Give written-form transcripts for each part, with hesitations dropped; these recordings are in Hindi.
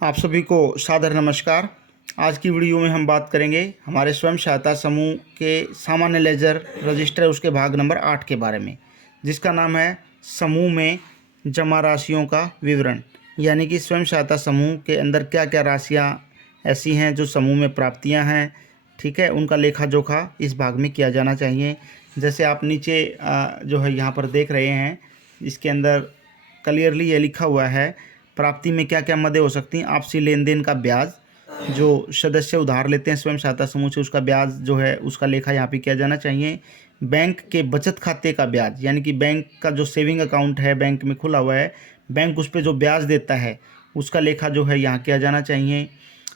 आप सभी को सादर नमस्कार। आज की वीडियो में हम बात करेंगे हमारे स्वयं सहायता समूह के सामान्य लेजर रजिस्टर उसके भाग नंबर 8 के बारे में, जिसका नाम है समूह में जमा राशियों का विवरण। यानी कि स्वयं सहायता समूह के अंदर क्या क्या राशियां ऐसी हैं जो समूह में प्राप्तियां हैं, ठीक है, उनका लेखा जोखा इस भाग में किया जाना चाहिए। जैसे आप नीचे जो है यहाँ पर देख रहे हैं, इसके अंदर क्लियरली ये लिखा हुआ है प्राप्ति में क्या क्या मदें हो सकती हैं। आपसी लेन देन का ब्याज, जो सदस्य उधार लेते हैं स्वयं सहायता समूह से, उसका ब्याज जो है उसका लेखा यहाँ पे किया जाना चाहिए। बैंक के बचत खाते का ब्याज, यानी कि बैंक का जो सेविंग अकाउंट है बैंक में खुला हुआ है, बैंक उस पर जो ब्याज देता है उसका लेखा जो है यहाँ किया जाना चाहिए।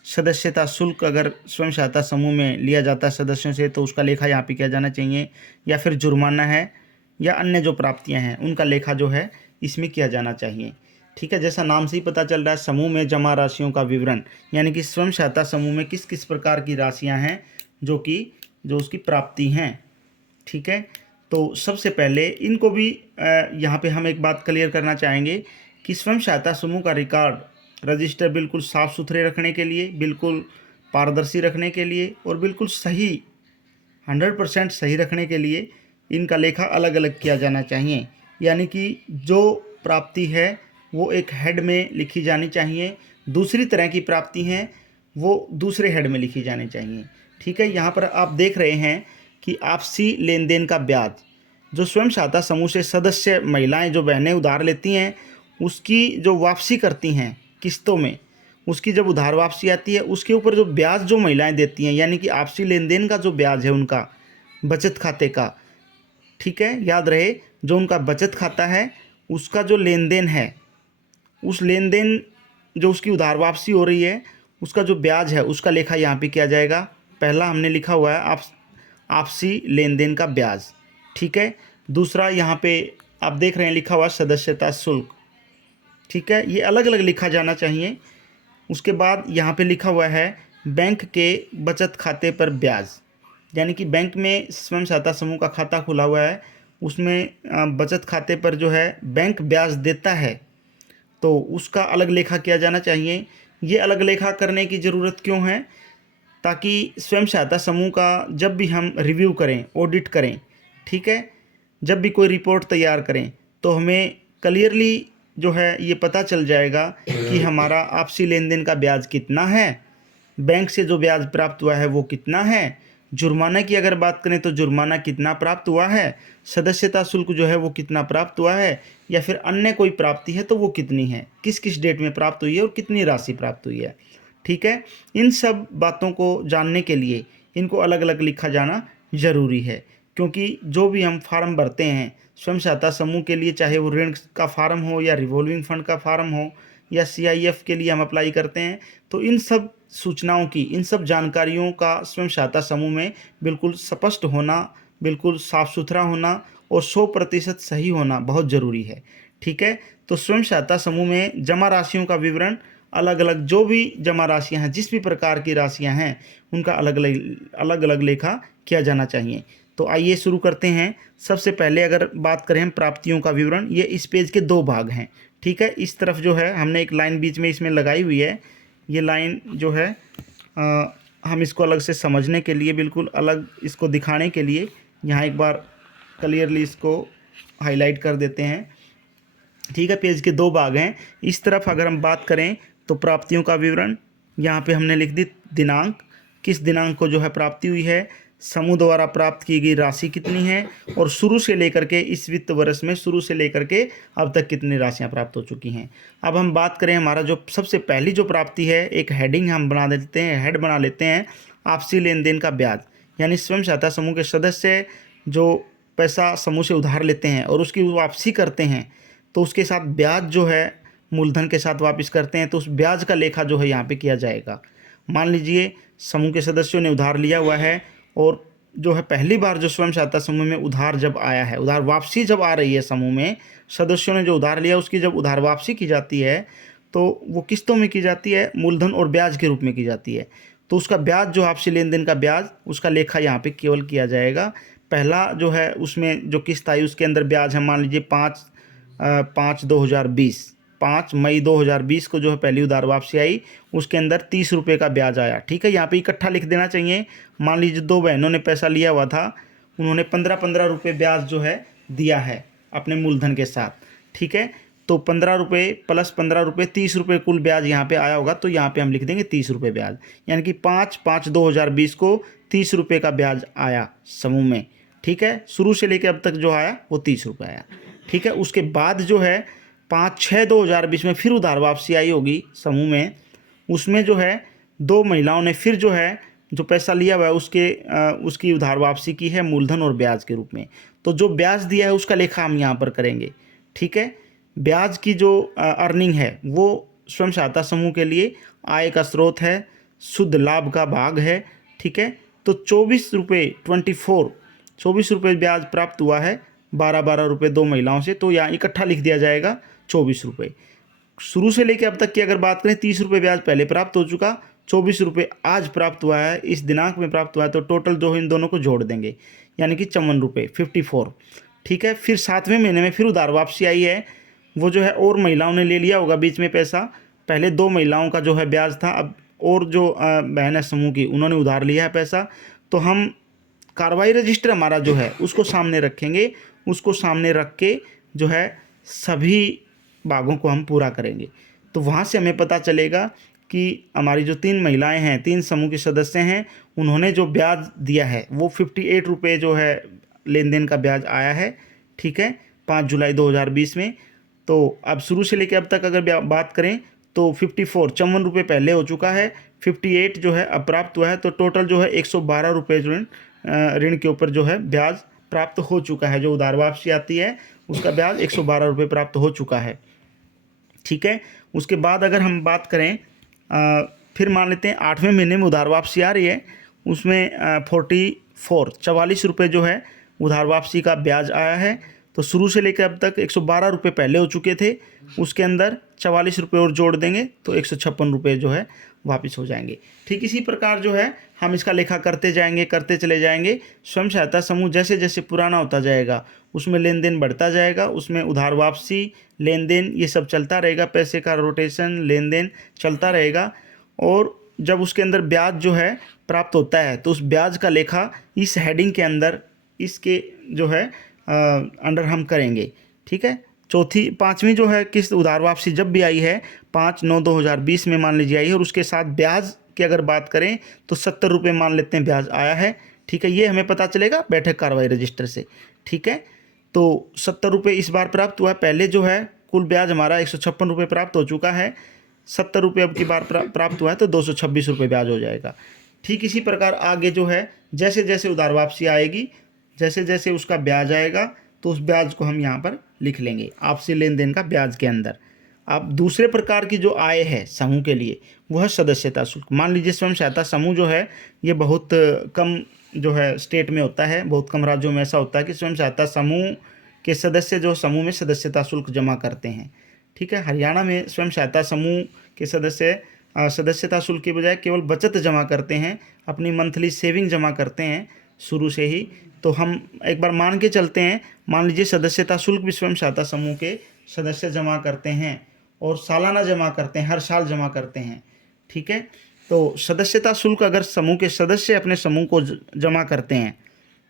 सदस्यता शुल्क अगर स्वयं सहायता समूह में लिया जाता है सदस्यों से तो उसका लेखा यहाँ पे किया जाना चाहिए। या फिर जुर्माना है या अन्य जो प्राप्तियाँ हैं उनका लेखा जो है इसमें किया जाना चाहिए। ठीक है, जैसा नाम से ही पता चल रहा है समूह में जमा राशियों का विवरण, यानी कि स्वयं सहायता समूह में किस किस प्रकार की राशियां हैं जो उसकी प्राप्ति हैं। ठीक है, तो सबसे पहले इनको भी यहाँ पे हम एक बात क्लियर करना चाहेंगे कि स्वयं सहायता समूह का रिकॉर्ड रजिस्टर बिल्कुल साफ़ सुथरे रखने के लिए, बिल्कुल पारदर्शी रखने के लिए और बिल्कुल सही 100% सही रखने के लिए इनका लेखा अलग अलग किया जाना चाहिए। यानी कि जो प्राप्ति है वो एक हेड में लिखी जानी चाहिए, दूसरी तरह की प्राप्ति हैं वो दूसरे हेड में लिखी जानी चाहिए। ठीक है, यहाँ पर आप देख रहे हैं कि आपसी लेन देन का ब्याज जो स्वयं सहायता समूह से सदस्य महिलाएं जो बहनें उधार लेती हैं उसकी जो वापसी करती हैं किस्तों में, उसकी जब उधार वापसी आती है उसके ऊपर जो ब्याज जो महिलाएं देती हैं, यानी कि आपसी लेन देन का जो ब्याज है उनका बचत खाते का, ठीक है, याद रहे जो उनका बचत खाता है उसका जो लेन देन है, उस लेन देन जो उसकी उधार वापसी हो रही है उसका जो ब्याज है उसका लेखा यहाँ पे किया जाएगा। पहला हमने लिखा हुआ है आपसी लेन देन का ब्याज। ठीक है, दूसरा यहाँ पे आप देख रहे हैं लिखा हुआ सदस्यता शुल्क। ठीक है, ये अलग अलग लिखा जाना चाहिए। उसके बाद यहाँ पे लिखा हुआ है बैंक के बचत खाते पर ब्याज, यानी कि बैंक में स्वयं सहायता समूह का खाता खुला हुआ है, उसमें बचत खाते पर जो है बैंक ब्याज देता है तो उसका अलग लेखा किया जाना चाहिए। ये अलग लेखा करने की ज़रूरत क्यों है? ताकि स्वयं सहायता समूह का जब भी हम रिव्यू करें, ऑडिट करें, ठीक है, जब भी कोई रिपोर्ट तैयार करें तो हमें क्लियरली जो है ये पता चल जाएगा कि हमारा आपसी लेन देन का ब्याज कितना है, बैंक से जो ब्याज प्राप्त हुआ है वो कितना है, जुर्माना की अगर बात करें तो जुर्माना कितना प्राप्त हुआ है, सदस्यता शुल्क जो है वो कितना प्राप्त हुआ है, या फिर अन्य कोई प्राप्ति है तो वो कितनी है, किस किस डेट में प्राप्त हुई है और कितनी राशि प्राप्त हुई है। ठीक है, इन सब बातों को जानने के लिए इनको अलग अलग लिखा जाना ज़रूरी है, क्योंकि जो भी हम फार्म भरते हैं स्वयं सहायता समूह के लिए, चाहे वो ऋण का फार्म हो या रिवॉल्विंग फंड का फार्म हो या CIF के लिए हम अप्लाई करते हैं, तो इन सब सूचनाओं की, इन सब जानकारियों का स्वयं सहायता समूह में बिल्कुल स्पष्ट होना, बिल्कुल साफ़ सुथरा होना और 100% सही होना बहुत ज़रूरी है। ठीक है, तो स्वयं सहायता समूह में जमा राशियों का विवरण अलग अलग, जो भी जमा राशियां हैं, जिस भी प्रकार की राशियां हैं उनका अलग अलग लेखा किया जाना चाहिए। तो आइए शुरू करते हैं। सबसे पहले अगर बात करें हम प्राप्तियों का विवरण, ये इस पेज के 2 भाग हैं। ठीक है, इस तरफ जो है हमने एक लाइन बीच में इसमें लगाई हुई है, ये लाइन जो है हम इसको अलग से समझने के लिए, बिल्कुल अलग इसको दिखाने के लिए यहाँ एक बार क्लियरली इसको हाईलाइट कर देते हैं। ठीक है, पेज के 2 भाग हैं। इस तरफ अगर हम बात करें तो प्राप्तियों का विवरण, यहाँ पे हमने लिख दी दिनांक, किस दिनांक को जो है प्राप्ति हुई है, समूह द्वारा प्राप्त की गई राशि कितनी है और शुरू से लेकर के इस वित्त वर्ष में शुरू से लेकर के अब तक कितनी राशियां प्राप्त हो चुकी हैं। अब हम बात करें हमारा जो सबसे पहली जो प्राप्ति है, एक हेडिंग हम बना देते हैं, हेड बना लेते हैं, आपसी लेन देन का ब्याज। यानी स्वयं सहायता समूह के सदस्य जो पैसा समूह से उधार लेते हैं और उसकी वापसी करते हैं तो उसके साथ ब्याज जो है मूलधन के साथ वापस करते हैं, तो उस ब्याज का लेखा जो है यहाँ पे किया जाएगा। मान लीजिए समूह के सदस्यों ने उधार लिया हुआ है और जो है पहली बार जो स्वयं सहायता समूह में उधार जब आया है, उधार वापसी जब आ रही है समूह में, सदस्यों ने जो उधार लिया उसकी जब उधार वापसी की जाती है तो वो किस्तों में की जाती है, मूलधन और ब्याज के रूप में की जाती है। तो उसका ब्याज जो आपसी लेन देन का ब्याज, उसका लेखा यहाँ पे केवल किया जाएगा। पहला जो है उसमें जो किस्त आई उसके अंदर ब्याज है, मान लीजिए 5/5/2020 5 मई 2020 को जो है पहली उधार वापसी आई, उसके अंदर 30 रुपये का ब्याज आया। ठीक है, यहाँ पे इकट्ठा लिख देना चाहिए। मान लीजिए 2 बहनों ने पैसा लिया हुआ था, उन्होंने 15-15 रुपये ब्याज जो है दिया है अपने मूलधन के साथ। ठीक है, तो 15 रुपये प्लस 15 रुपये 30 रुपये कुल ब्याज यहाँ पे आया होगा, तो यहाँ पे हम लिख देंगे 30 रुपये ब्याज, यानी कि 5/5/2020 को 30 रुपये का ब्याज आया समूह में। ठीक है, शुरू से लेकर अब तक जो आया वो 30 रुपये आया। ठीक है, उसके बाद जो है 5/6/2020 में फिर उधार वापसी आई होगी समूह में, उसमें जो है 2 महिलाओं ने फिर जो है जो पैसा लिया हुआ है उसकी उधार वापसी की है मूलधन और ब्याज के रूप में। तो जो ब्याज दिया है उसका लेखा हम यहाँ पर करेंगे। ठीक है, ब्याज की जो अर्निंग है वो स्वयं सहायता समूह के लिए आय का स्रोत है, शुद्ध लाभ का भाग है। ठीक है, तो 24 रुपये ब्याज प्राप्त हुआ है, 12 रुपये 2 महिलाओं से, तो यहाँ इकट्ठा लिख दिया जाएगा 24 रुपये। शुरू से लेकर अब तक की अगर बात करें 30 रुपये ब्याज पहले प्राप्त हो चुका, 24 रुपये आज प्राप्त हुआ है, इस दिनांक में प्राप्त हुआ है, तो टोटल जो इन दोनों को जोड़ देंगे, यानी कि 54 रुपये 54। ठीक है, फिर 7वें महीने में फिर उधार वापसी आई है, वो जो है और महिलाओं ने ले लिया होगा बीच में पैसा। पहले 2 महिलाओं का जो है ब्याज था, अब और जो बहन है समूह की उन्होंने उधार लिया है पैसा, तो हम कार्रवाई रजिस्टर हमारा जो है उसको सामने रखेंगे, उसको सामने रख के जो है सभी भागों को हम पूरा करेंगे। तो वहाँ से हमें पता चलेगा कि हमारी जो 3 महिलाएं हैं, 3 समूह के सदस्य हैं, उन्होंने जो ब्याज दिया है वो 58 रुपये जो है लेन देन का ब्याज आया है। ठीक है, 5 जुलाई 2020 में। तो अब शुरू से लेकर अब तक अगर बात करें तो 54 रुपये पहले हो चुका है, 58 जो है अब प्राप्त हुआ है, तो टोटल जो है 112 रुपये जो ऋण के ऊपर जो है ब्याज प्राप्त हो चुका है। जो उधार वापसी आती है उसका ब्याज 112 रुपये प्राप्त हो चुका है। ठीक है, उसके बाद अगर हम बात करें फिर मान लेते हैं 8वें महीने में उधार वापसी आ रही है, उसमें 44 रुपये जो है उधार वापसी का ब्याज आया है। तो शुरू से लेकर अब तक 112 रुपये पहले हो चुके थे, उसके अंदर 44 रुपये और जोड़ देंगे तो 156 रुपये जो है वापस हो जाएंगे। ठीक इसी प्रकार जो है हम इसका लेखा करते जाएंगे, करते चले जाएंगे। स्वयं सहायता समूह जैसे जैसे पुराना होता जाएगा उसमें लेन देन बढ़ता जाएगा, उसमें उधार वापसी, लेन देन ये सब चलता रहेगा, पैसे का रोटेशन, लेन देन चलता रहेगा। और जब उसके अंदर ब्याज जो है प्राप्त होता है तो उस ब्याज का लेखा इस हेडिंग के अंदर इसके जो है अंडर हम करेंगे। ठीक है, 5वीं जो है किस्त उधार वापसी जब भी आई है 5/9/2020 में मान लीजिए आई है, और उसके साथ ब्याज की अगर बात करें तो 70 रुपये मान लेते हैं ब्याज आया है। ठीक है, ये हमें पता चलेगा बैठक कार्रवाई रजिस्टर से। ठीक है, तो 70 रुपये इस बार प्राप्त हुआ है, पहले जो है कुल ब्याज हमारा 156 रुपये प्राप्त हो चुका है, 70 रुपये अब की बार प्राप्त हुआ है तो 226 रुपये ब्याज हो जाएगा। ठीक इसी प्रकार आगे जो है जैसे जैसे उधार वापसी आएगी, जैसे जैसे उसका ब्याज आएगा तो उस ब्याज को हम यहाँ पर लिख लेंगे आपसी लेन देन का ब्याज के अंदर। अब दूसरे प्रकार की जो आय है समूह के लिए वो है सदस्यता शुल्क। मान लीजिए स्वयं सहायता समूह जो है ये बहुत कम जो है स्टेट में होता है, बहुत कम राज्यों में ऐसा होता है कि स्वयं सहायता समूह के सदस्य जो समूह में सदस्यता शुल्क जमा करते हैं। ठीक है, हरियाणा में स्वयं सहायता समूह के सदस्य सदस्यता शुल्क के बजाय केवल बचत जमा करते हैं, अपनी मंथली सेविंग जमा करते हैं शुरू से ही। तो हम एक बार मान के चलते हैं, मान लीजिए सदस्यता शुल्क भी स्वयं सहायता समूह के सदस्य जमा करते हैं और सालाना जमा करते हैं, हर साल जमा करते हैं। ठीक है, तो सदस्यता शुल्क अगर समूह के सदस्य अपने समूह को जमा करते हैं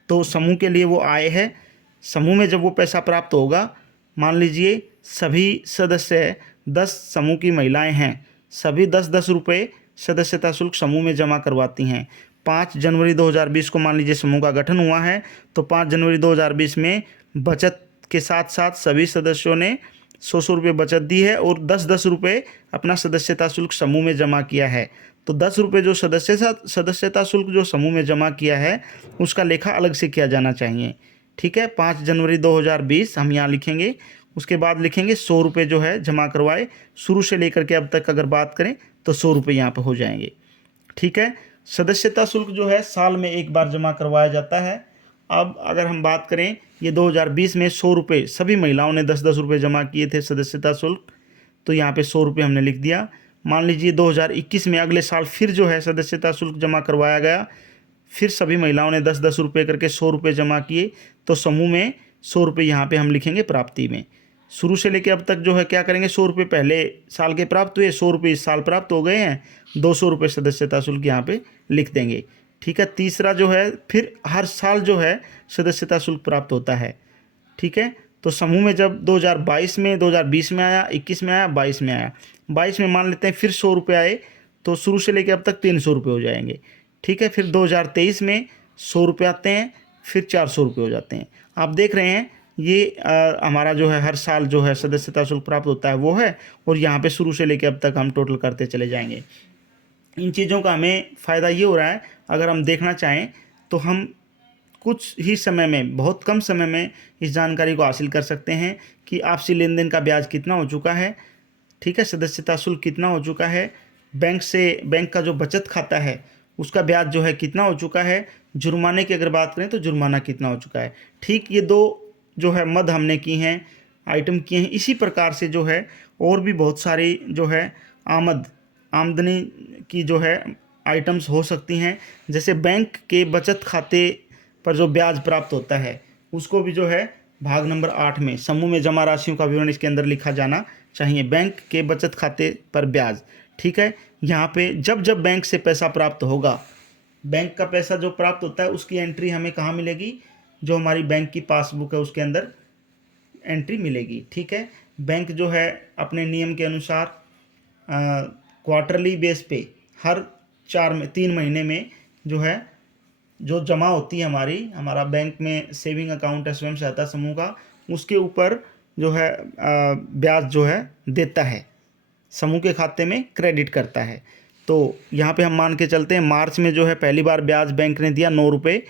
तो समूह के लिए वो आय है। समूह में जब वो पैसा प्राप्त होगा, मान लीजिए सभी सदस्य 10 समूह की महिलाएं हैं, सभी 10-10 रुपये सदस्यता शुल्क समूह में जमा करवाती हैं। 5 जनवरी 2020 को मान लीजिए समूह का गठन हुआ है, तो 5 जनवरी 2020 में बचत के साथ साथ सभी सदस्यों ने 100 रुपये बचत दी है और 10-10 रुपये अपना सदस्यता शुल्क समूह में जमा किया है। तो 10 रुपये जो सदस्यता शुल्क जो समूह में जमा किया है उसका लेखा अलग से किया जाना चाहिए। ठीक है, 5 जनवरी 2020 हम यहाँ लिखेंगे। उसके बाद लिखेंगे 100 रुपये जो है जमा करवाए, शुरू से लेकर के अब तक अगर बात करें तो 100 रुपये यहाँ पर हो जाएंगे। ठीक है, सदस्यता शुल्क जो है साल में एक बार जमा करवाया जाता है। अब अगर हम बात करें ये 2020 में 100 रुपये सभी महिलाओं ने 10-10 रुपये जमा किए थे सदस्यता शुल्क, तो यहाँ पे 100 रुपये हमने लिख दिया। मान लीजिए 2021 में अगले साल फिर जो है सदस्यता शुल्क जमा करवाया गया, फिर सभी महिलाओं ने 10-10 रुपये करके 100 रुपये जमा किए, तो समूह में 100 रुपये यहाँ पे हम लिखेंगे प्राप्ति में। शुरू से लेके अब तक जो है क्या करेंगे, 100 रुपये पहले साल के प्राप्त हुए, 100 रुपये इस साल प्राप्त हो गए हैं, 200 रुपये सदस्यता शुल्क यहाँ पे लिख देंगे। ठीक है, तीसरा जो है फिर हर साल जो है सदस्यता शुल्क प्राप्त होता है। ठीक है, तो समूह में जब 2022 में, 2020 में आया, 21 में आया, 22 में आया, 22 में मान लेते हैं फिर 100 रुपये आए, तो शुरू से लेकर अब तक 300 रुपये हो जाएंगे। ठीक है, फिर 2023 में 100 रुपये आते हैं, फिर 400 रुपये हो जाते हैं। आप देख रहे हैं ये हमारा जो है हर साल जो है सदस्यता शुल्क प्राप्त होता है वो है, और यहाँ पे शुरू से लेकर अब तक हम टोटल करते चले जाएंगे। इन चीज़ों का हमें फ़ायदा ये हो रहा है, अगर हम देखना चाहें तो हम कुछ ही समय में, बहुत कम समय में इस जानकारी को हासिल कर सकते हैं कि आपसी लेन देन का ब्याज कितना हो चुका है। ठीक है, सदस्यता शुल्क कितना हो चुका है, बैंक का जो बचत खाता है उसका ब्याज जो है कितना हो चुका है, जुर्माने की अगर बात करें तो जुर्माना कितना हो चुका है। ठीक, ये दो जो है मद हमने की हैं, आइटम किए हैं। इसी प्रकार से जो है और भी बहुत सारी जो है आमदनी की जो है आइटम्स हो सकती हैं। जैसे बैंक के बचत खाते पर जो ब्याज प्राप्त होता है उसको भी जो है भाग नंबर 8 में समूह में जमा राशियों का विवरण इसके अंदर लिखा जाना चाहिए। बैंक के बचत खाते पर ब्याज, ठीक है, यहाँ पे जब जब बैंक से पैसा प्राप्त होगा, बैंक का पैसा जो प्राप्त होता है उसकी एंट्री हमें कहाँ मिलेगी, जो हमारी बैंक की पासबुक है उसके अंदर एंट्री मिलेगी। ठीक है, बैंक जो है अपने नियम के अनुसार क्वार्टरली बेस पे हर 3 महीने में जो है जो जमा होती है हमारा बैंक में सेविंग अकाउंट है स्वयं सहायता समूह का, उसके ऊपर जो है ब्याज जो है देता है, समूह के खाते में क्रेडिट करता है। तो यहाँ पे हम मान के चलते हैं मार्च में जो है पहली बार ब्याज बैंक ने दिया 9 रुपये,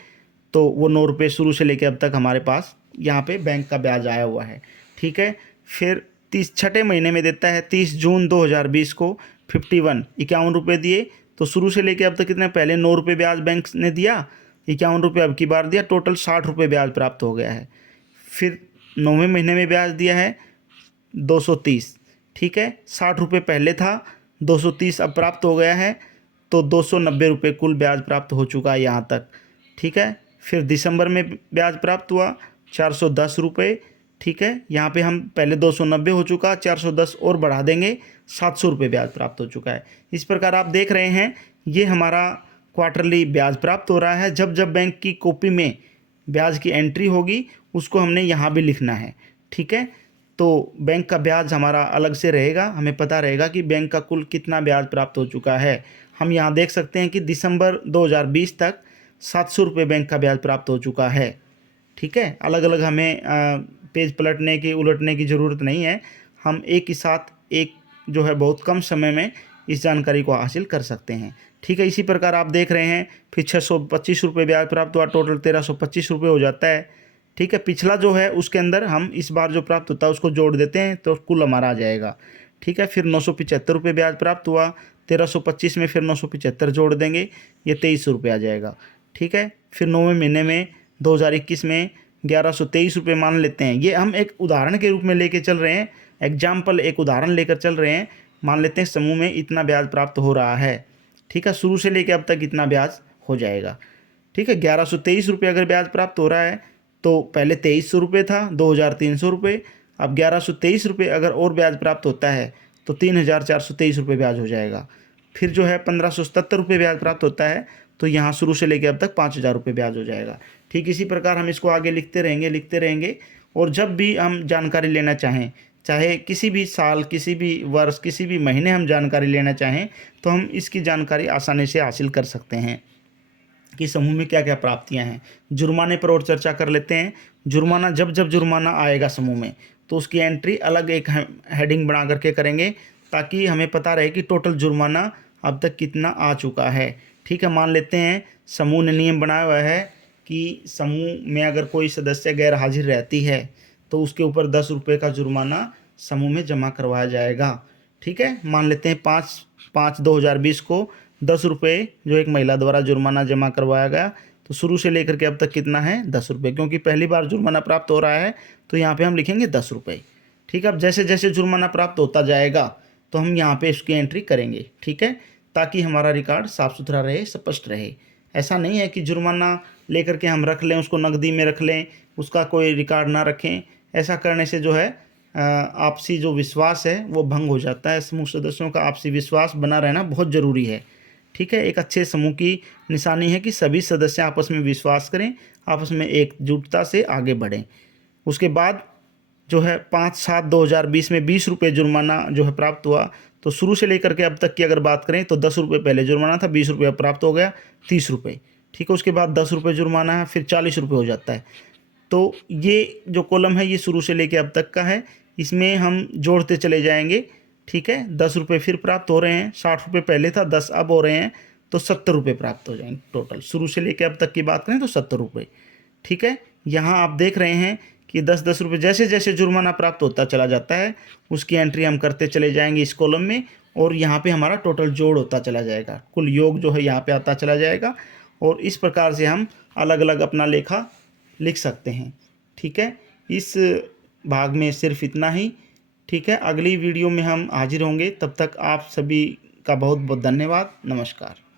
तो वो 9 रुपये शुरू से लेकर अब तक हमारे पास यहाँ पे बैंक का ब्याज आया हुआ है। ठीक है, फिर 6ठे महीने में देता है 30 जून 2020 को 51 रुपये दिए, तो शुरू से लेकर अब तक कितने, पहले 9 रुपये ब्याज बैंक ने दिया, 51 रुपये अब की बार दिया, टोटल 60 रुपये ब्याज प्राप्त हो गया है। फिर 9वें महीने में ब्याज दिया है 230, ठीक है, 60 रुपये पहले था, 230 अब प्राप्त हो गया है, तो 290 रुपये कुल ब्याज प्राप्त हो चुका है यहाँ तक। ठीक है, फिर दिसंबर में ब्याज प्राप्त हुआ 410 रुपये। ठीक है, यहाँ पे हम पहले 290 हो चुका, 410 और बढ़ा देंगे, 700 रुपये ब्याज प्राप्त हो चुका है। इस प्रकार आप देख रहे हैं ये हमारा क्वार्टरली ब्याज प्राप्त हो रहा है। जब जब बैंक की कॉपी में ब्याज की एंट्री होगी उसको हमने यहाँ भी लिखना है। ठीक है, तो बैंक का ब्याज हमारा अलग से रहेगा, हमें पता रहेगा कि बैंक का कुल कितना ब्याज प्राप्त हो चुका है। हम यहाँ देख सकते हैं कि दिसंबर 2020 तक 700 रुपये बैंक का ब्याज प्राप्त हो चुका है। ठीक है, अलग अलग हमें पेज पलटने की उलटने की ज़रूरत नहीं है, हम एक ही साथ एक जो है बहुत कम समय में इस जानकारी को हासिल कर सकते हैं। ठीक है, इसी प्रकार आप देख रहे हैं फिर 625 रुपये ब्याज प्राप्त हुआ, टोटल 1325 रुपये हो जाता है। ठीक है, पिछला जो है उसके अंदर हम इस बार जो प्राप्त होता है उसको जोड़ देते हैं तो कुल हमारा आ जाएगा। ठीक है, फिर 975 रुपये ब्याज प्राप्त हुआ, 1325 में फिर 975 जोड़ देंगे, ये 2300 रुपये आ जाएगा। ठीक है, फिर 9वें महीने में 2021 में 1123 रुपये मान लेते हैं। ये हम एक उदाहरण के रूप में लेके चल रहे हैं, एग्जाम्पल एक उदाहरण लेकर चल रहे हैं। मान लेते हैं समूह में इतना ब्याज प्राप्त हो रहा है। ठीक है, शुरू से लेकर अब तक इतना ब्याज हो जाएगा। ठीक है, 1123 रुपये अगर ब्याज प्राप्त हो रहा है तो पहले 2300 रुपये था, 2300 रुपये, अब 1123 रुपये अगर और ब्याज प्राप्त होता है तो 3423 रुपये ब्याज हो जाएगा। फिर जो है 1577 रुपये ब्याज प्राप्त होता है, तो यहाँ शुरू से लेकर अब तक 5000 रुपये ब्याज हो जाएगा। ठीक इसी प्रकार हम इसको आगे लिखते रहेंगे और जब भी हम जानकारी लेना चाहें, चाहे किसी भी साल, किसी भी वर्ष, किसी भी महीने हम जानकारी लेना चाहें तो हम इसकी जानकारी आसानी से हासिल कर सकते हैं कि समूह में क्या क्या प्राप्तियां हैं। जुर्माने पर और चर्चा कर लेते हैं। जुर्माना, जब जब जुर्माना आएगा समूह में तो उसकी एंट्री अलग एक हेडिंग बना करके करेंगे ताकि हमें पता रहे कि टोटल जुर्माना अब तक कितना आ चुका है। ठीक है, मान लेते हैं समूह ने नियम बनाया हुआ है कि समूह में अगर कोई सदस्य गैर हाजिर रहती है तो उसके ऊपर 10 रुपये का जुर्माना समूह में जमा करवाया जाएगा। ठीक है, मान लेते हैं 5/5/2020 को 10 रुपये जो एक महिला द्वारा जुर्माना जमा करवाया गया, तो शुरू से लेकर के अब तक कितना है 10 रुपये, क्योंकि पहली बार जुर्माना प्राप्त हो रहा है तो यहाँ पे हम लिखेंगे 10 रुपये। ठीक है, अब जैसे जैसे जुर्माना प्राप्त होता जाएगा तो हम यहाँ पे इसकी एंट्री करेंगे। ठीक है, ताकि हमारा रिकॉर्ड साफ़ सुथरा रहे, स्पष्ट रहे। ऐसा नहीं है कि जुर्माना लेकर के हम रख लें, उसको नकदी में रख लें, उसका कोई रिकॉर्ड ना रखें। ऐसा करने से जो है आपसी जो विश्वास है वो भंग हो जाता है। समूह सदस्यों का आपसी विश्वास बना रहना बहुत ज़रूरी है। ठीक है, एक अच्छे समूह की निशानी है कि सभी सदस्य आपस में विश्वास करें, आपस में एकजुटता से आगे बढ़ें। उसके बाद जो है 5/7/2020 में 20 रुपये जुर्माना जो है प्राप्त हुआ। तो शुरू से लेकर के अब तक की अगर बात करें तो 10 रुपये पहले जुर्माना था, 20 रुपये प्राप्त हो गया 30 रुपये। ठीक है, उसके बाद 10 रुपये जुर्माना है, फिर 40 रुपये हो जाता है। तो ये जो कॉलम है ये शुरू से लेकर अब तक का है, इसमें हम जोड़ते चले जाएंगे। ठीक है, 10 रुपये फिर प्राप्त हो रहे हैं, 60 रुपये पहले था, 10 अब हो रहे हैं, तो 70 रुपये प्राप्त हो जाएंगे टोटल। शुरू से लेकर अब तक की बात करें तो 70 रुपये। ठीक है, यहाँ आप देख रहे हैं कि 10-10 रुपये जैसे जैसे जुर्माना प्राप्त होता चला जाता है उसकी एंट्री हम करते चले जाएंगे इस कॉलम में, और यहाँ पे हमारा टोटल जोड़ होता चला जाएगा, कुल योग जो है यहाँ पे आता चला जाएगा। और इस प्रकार से हम अलग अलग अपना लेखा लिख सकते हैं। ठीक है, इस भाग में सिर्फ इतना ही। ठीक है, अगली वीडियो में हम हाजिर होंगे, तब तक आप सभी का बहुत बहुत धन्यवाद। नमस्कार।